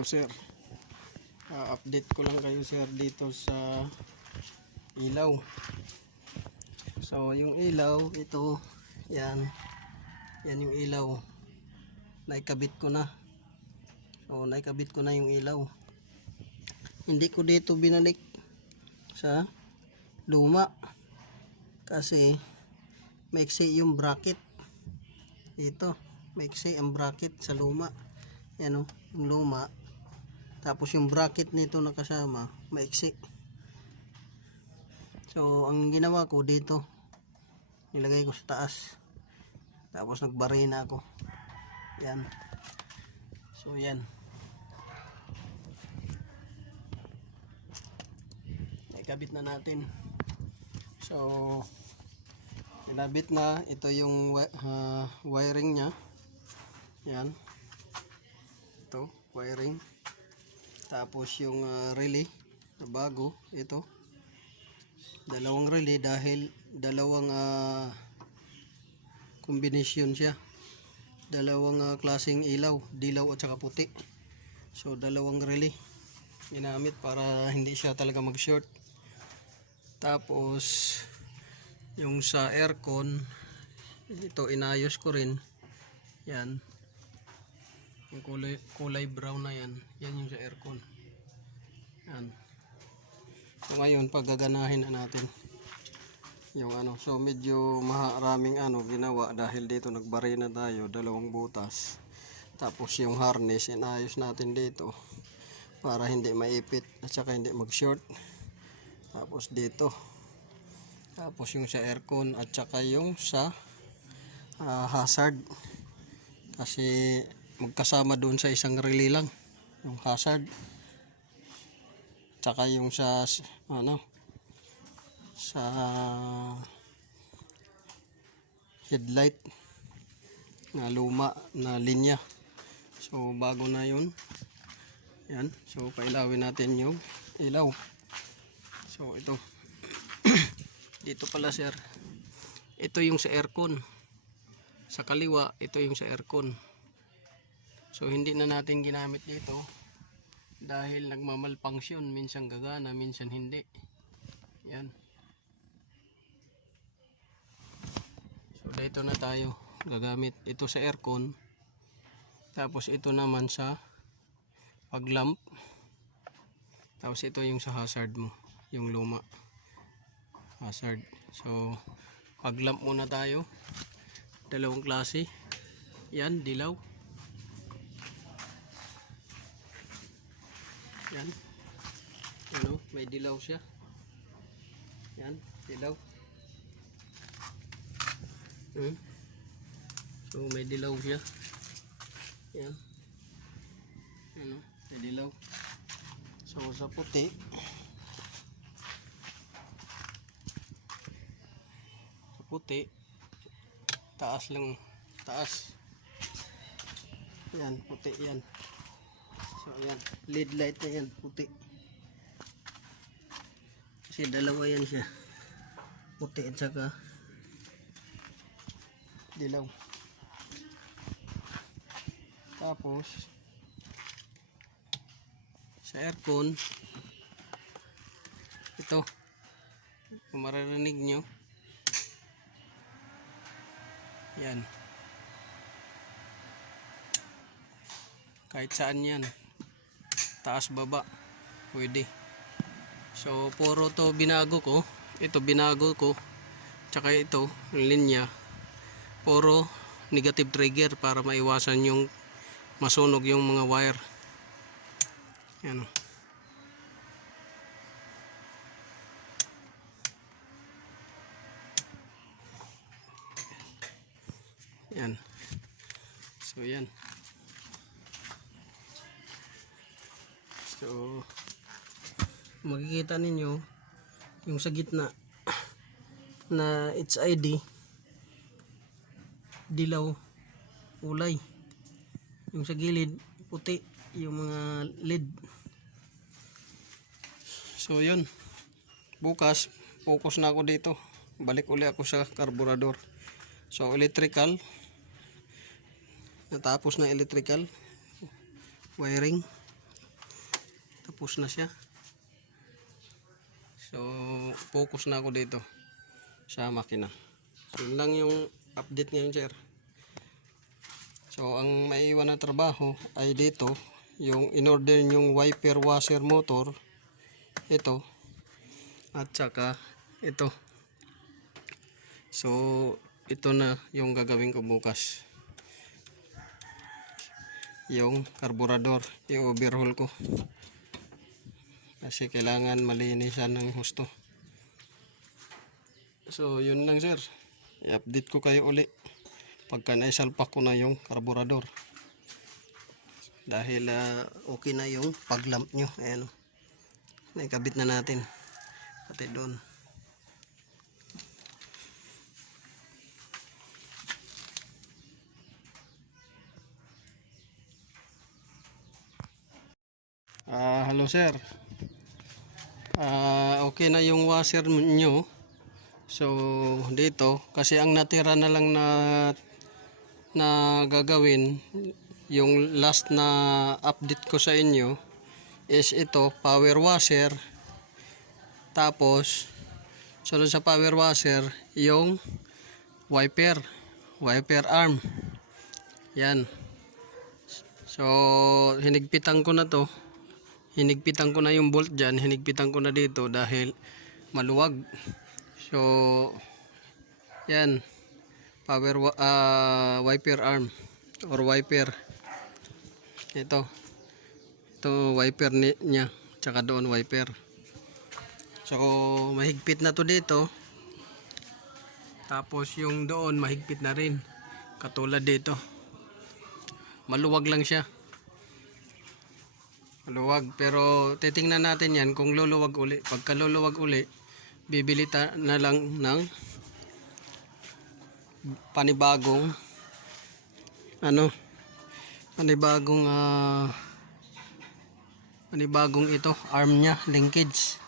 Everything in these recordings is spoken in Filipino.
Hello sir, update ko lang kayo sir dito sa ilaw. So yung ilaw ito, yan yung ilaw, naikabit ko na. So naikabit ko na yung ilaw, hindi ko dito binalik sa luma kasi maiksi yung bracket dito, maiksi ang bracket sa luma. Yan o, yung luma. Tapos yung bracket nito nakasama, maiksi. So, ang ginawa ko dito, nilagay ko sa taas. Tapos nagbari na ako. Yan. So, yan. Ikabit na natin. So, kinabit na. Ito yung wiring nya. Yan. Ito, wiring. Tapos yung relay na bago, ito. Dalawang relay dahil dalawang combination siya. Dalawang klaseng ilaw, dilaw at saka puti. So dalawang relay ginamit para hindi siya talaga mag-short. Tapos yung sa aircon, ito inayos ko rin. Yan. Yung kulay brown na yan, yan yung sa aircon. Yan. So ngayon paggaganahin na natin yung so medyo maraming ginawa dahil dito nagbari na tayo, dalawang butas. Tapos yung harness inayos natin dito para hindi maipit at saka hindi mag-short. Tapos dito. Tapos yung sa aircon at saka yung sa hazard. Kasi magkasama doon sa isang relay lang yung hazard, tsaka yung sa sa headlight na luma na linya. So bago na yun. Yan. So pailawin natin yung ilaw. So ito dito pala sir, ito yung sa aircon, sa kaliwa ito yung sa aircon. So hindi na natin ginamit dito dahil nagmamalfunction, minsan gagana, minsan hindi. Yan. So dito na tayo gagamit. Ito sa aircon. Tapos ito naman sa paglamp. Tapos ito yung sa hazard mo, yung luma. Hazard. So paglamp muna tayo. Dalawang klase. Yan, dilaw. Yan. May dilaw siya. Yan, dilaw. So may dilaw siya. Yan. May dilaw. So sa puti, taas lang, taas. Yan, puti yan. So yan, lead light na yan, puti. Kasi dalawa yan siya, puti at saka dilaw. Tapos sa aircon, ito, kung maririnig nyo, yan, kahit saan yan, taas baba pwede. So puro to binago ko, ito binago ko, tsaka ito linya, puro negative trigger para maiwasan yung masunog yung mga wire. Yan. Yan. So yan. So makikita ninyo yung sa gitna na HID dilaw kulay, yung sa gilid puti yung mga LED. So yun, bukas focus na ako dito, balik uli ako sa carburetor. So electrical, natapos na electrical wiring. Tapos na siya. So, focus na ako dito sa makina. So, yun lang yung update ngayon, sir. So, ang maiwan na trabaho ay dito, yung in-order yung wiper washer motor, ito, at saka ito. So, ito na yung gagawin ko bukas. Yung carburetor, i-overhaul ko. Kasi kailangan malinisan ng husto. So, yun lang, sir. I-update ko kayo uli pagka naisalpak ko na yung carburetor. Dahil okay na yung pag-lamp nyo. Ayan. Naikabit na natin. Pati doon. Hello, sir. Okay na yung washer nyo. So dito kasi ang natira na lang na gagawin, yung last na update ko sa inyo is ito, power washer. Tapos sunod sa power washer yung wiper arm. Yan. So hinigpitan ko na to. Hinigpitan ko na yung bolt dyan, hinigpitan ko na dito dahil maluwag. So yan, power wiper arm or wiper. Ito wiper niya, tsaka doon wiper. So mahigpit na to dito. Tapos yung doon mahigpit na rin. Katulad dito. Maluwag lang siya. Maluwag, pero titingnan natin yan kung luluwag uli. Pagka luluwag uli, bibili na lang ng panibagong panibagong ito, arm nya, linkage.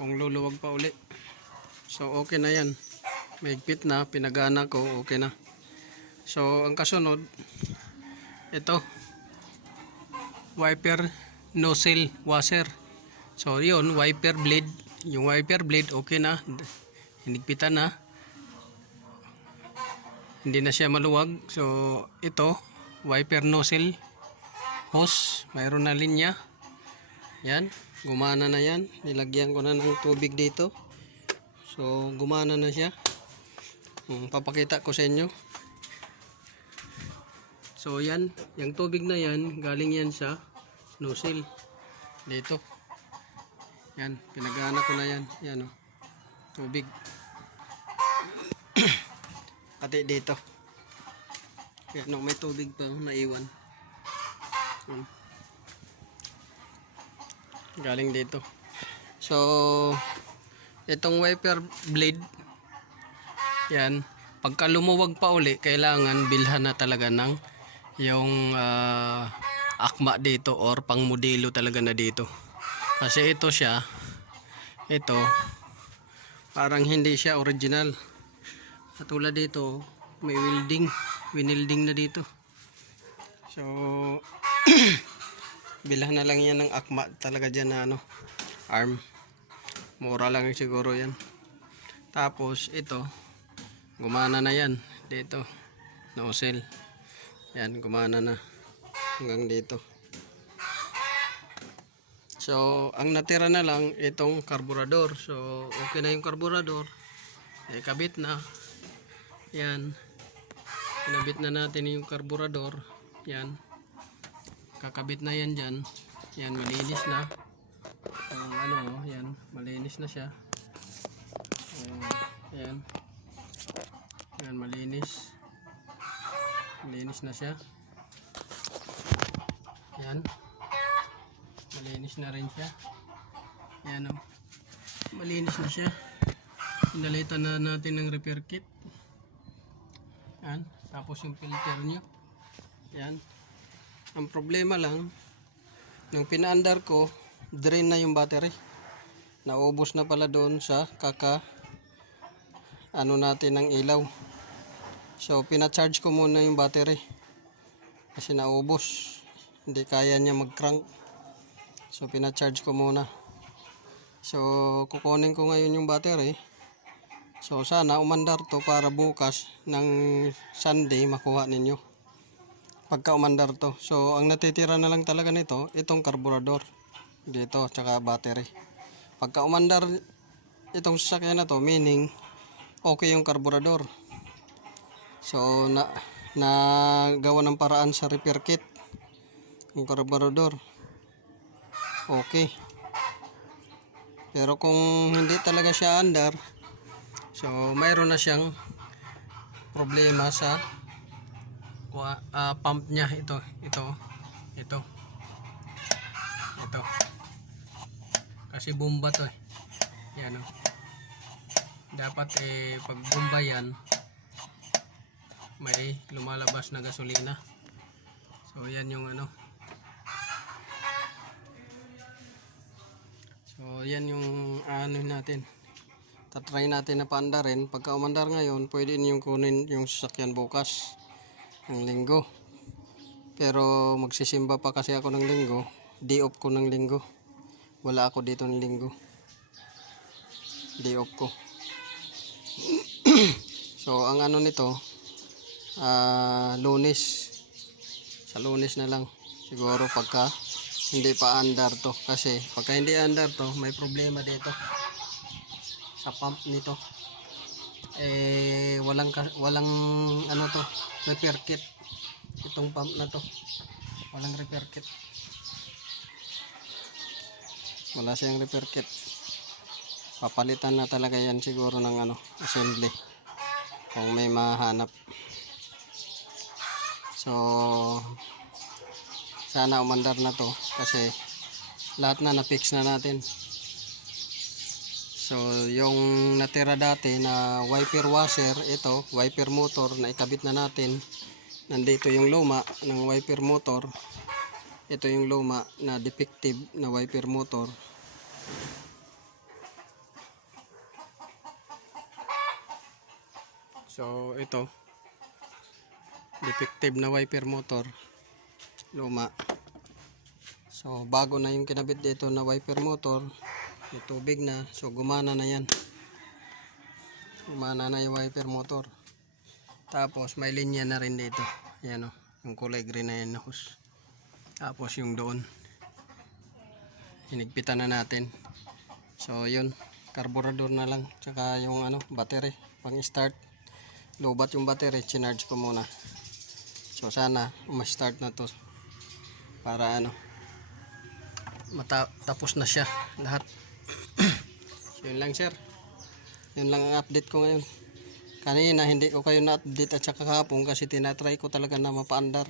Kung luluwag pa uli. So okay na yan. Mahigpit na, pinagana ko, okay na. So ang kasunod, ito wiper nozzle washer. So yun, wiper blade. Yung wiper blade okay na, hinigpitan na, hindi na siya maluwag. So ito wiper nozzle hose, mayroon na linya. Yan, gumana na yan. Nilagyan ko na ng tubig dito. So gumana na siya. Papakita ko sa inyo. So yan, yung tubig na yan, galing yan sa nozzle. Dito. Yan, pinagana ko na yan. Yan o. Tubig. Pati dito. Yan o, may tubig pa naiwan. Galing dito. So, itong wiper blade, yan, pagka lumuwag pa uli, kailangan bilhan na talaga ng yung akma dito or pang modelo talaga na dito. Kasi ito siya, ito parang hindi siya original. Katulad dito, may winilding na dito. So bilhan na lang yan ng akma talaga dyan na arm. Mura lang siguro yan. Tapos ito, gumana na yan dito, nozzle. Yan, gumana na hanggang dito. So ang natira na lang itong carburetor. So okay na yung carburetor, kabit na. Yan, kinabit na natin yung carburetor. Yan, kakabit na yan dyan. Yan, malinis na. Yan, malinis na siya. Yan, yan, malinis na siya. Yan, malinis na rin siya. Yan o, malinis na siya. Pinalitan na natin ng repair kit. Yan, tapos yung filter nyo. Yan, ang problema lang, nung pinaandar ko, drain na yung battery. Naubos na pala doon sa natin ng ilaw. So pina-charge ko muna yung battery kasi naubos, hindi kaya niya mag-crank. So pina-charge ko muna. So kukunin ko ngayon yung battery. So sana umandar to para bukas ng Sunday makuha ninyo. Pagka umandar to. So ang natitira na lang talaga nito, itong karburador. Dito, tsaka battery. Pagka umandar itong sasakyan na to, meaning okay yung karburador. So nagawa ng paraan sa repair kit yung karburador. Okay. Pero kung hindi talaga siya andar, so mayroon na siyang problema sa pump niya. Ito. Kasi bomba to eh. Yan o. Dapat pag bomba yan, may lumalabas na gasolina. So yan yung ano. So yan yung ano natin. Tatry natin na paandarin. Pagka umandar ngayon, pwede niyong kunin yung sasakyan bukas ng linggo. Pero magsisimba pa kasi ako ng linggo. Day off ko ng linggo. Wala ako dito ng linggo. Day off ko. So ang ano nito, Lunes. Sa Lunes na lang. Siguro pagka hindi pa andar to. Kasi pagka hindi andar to, may problema dito. Sa pump nito. Walang ano to, repair kit. Itong pump na to. Walang repair kit. Wala siyang repair kit. Papalitan na talaga yan siguro ng ano, assembly. Kung may mahanap. So sana umandar na to kasi lahat na na-fix na natin. So yung natira dati na wiper washer, ito wiper motor na ikabit na natin. Nandito yung luma ng wiper motor. Ito yung luma na defective na wiper motor. So ito defective na wiper motor, luma. So bago na yung kinabit dito na wiper motor, may tubig na, so gumana na yan. Gumana na yung wiper motor. Tapos may linya na rin dito. Yan o, yung kulay green na yan na hose. Tapos yung doon, hinigpitan na natin. So yun, karburador na lang, tsaka yung ano, battery pang start. Lobat yung battery, chinarge ko muna. So sana ma-start na to para ano, tapos na siya lahat. So yun lang sir, yun lang ang update ko ngayon. Kanina hindi ko kayo na-update at saka kahapon kasi tinatry ko talaga na mapaandar.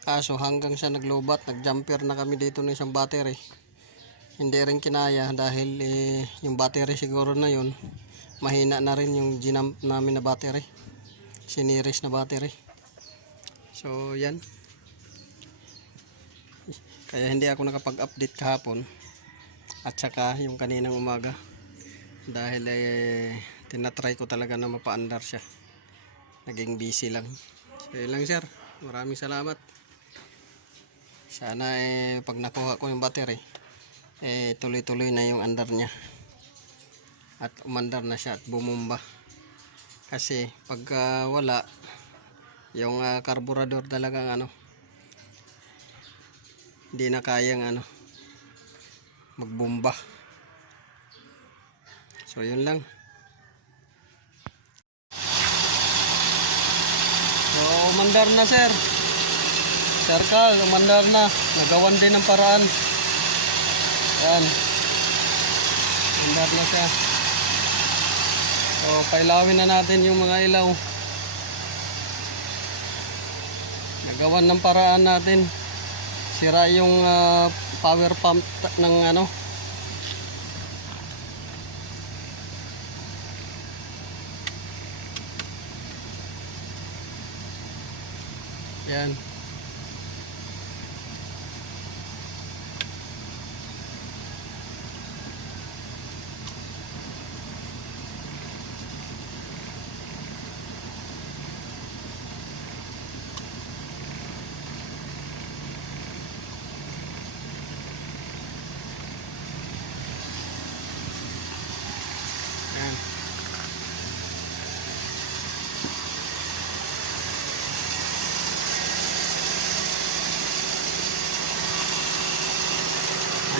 Kaso hanggang sa naglobat, nag-jumper na kami dito ng isang battery. Hindi rin kinaya dahil yung battery siguro na yun, mahina na rin yung ginamp namin na battery. Siniris na battery. So yan. Kaya hindi ako nakapag-update kahapon at saka yung kaninang umaga dahil tinatry ko talaga na mapaandar siya. Naging busy lang. So yun lang sir, maraming salamat. Sana pag nakuha ko yung battery, tuloy-tuloy na yung andar niya at umandar na siya at bumumba. Kasi pagka wala yung karburador talagang ano, hindi na kayang ano, magbomba. So yun lang. So umandar na sir. Sir Carl, umandar na. Nagawan din ng paraan. Yan. Umandar na siya. So pailawin na natin yung mga ilaw. Nagawan ng paraan natin. Sira yung power pump ng ano, yan.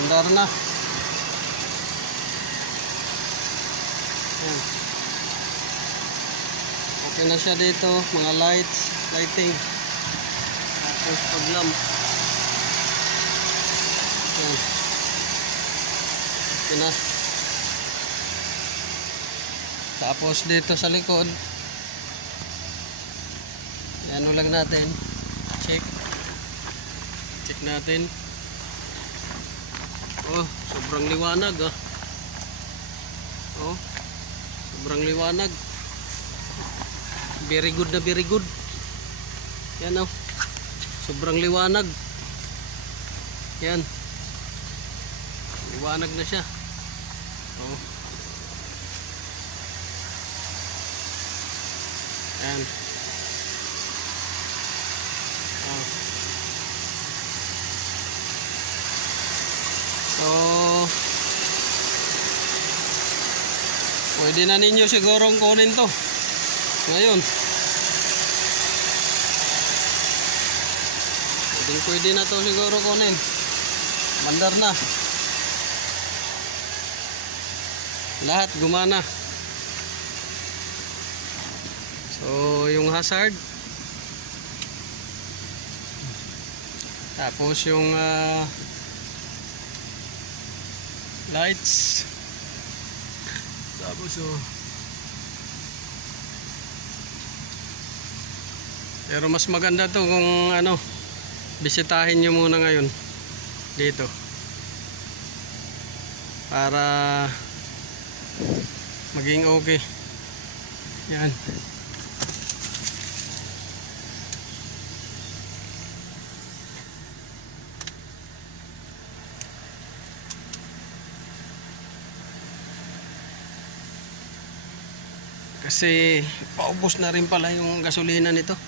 Andar na. Yan. Okay na siya dito, mga lighting. Tapos pag-lamp. Yan. Okay na. Tapos dito sa likod, ano lang natin, check natin. Oh, sobrang liwanag ah. Oh, sobrang liwanag. Very good na very good. Yan oh, sobrang liwanag. Yan, liwanag na siya. Oh, yan. Oh. So, pwede na ninyo sigurong kunin to ngayon. Pwede na to siguro kunin. Mandar na. Lahat gumana. So, yung hazard. Tapos yung lights. Tapos pero mas maganda to kung ano, bisitahin nyo muna ngayon dito para maging okay. Yan. Kasi paubos na rin pala yung gasolina nito.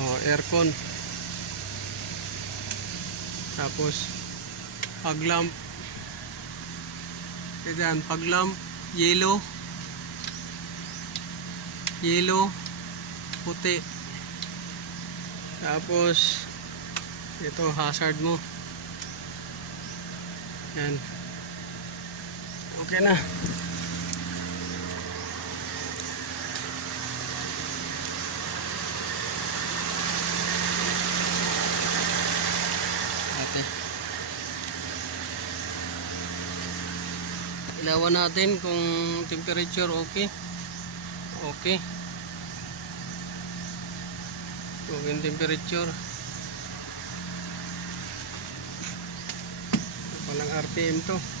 Oh, aircon. Tapos pag-lamp. Ayan, pag-lamp, yellow, puti. Tapos ito hazard mo. Yan. Okay na. Ilawan natin kung temperature okay. Okay. Kung yung temperature. Palang RPM to.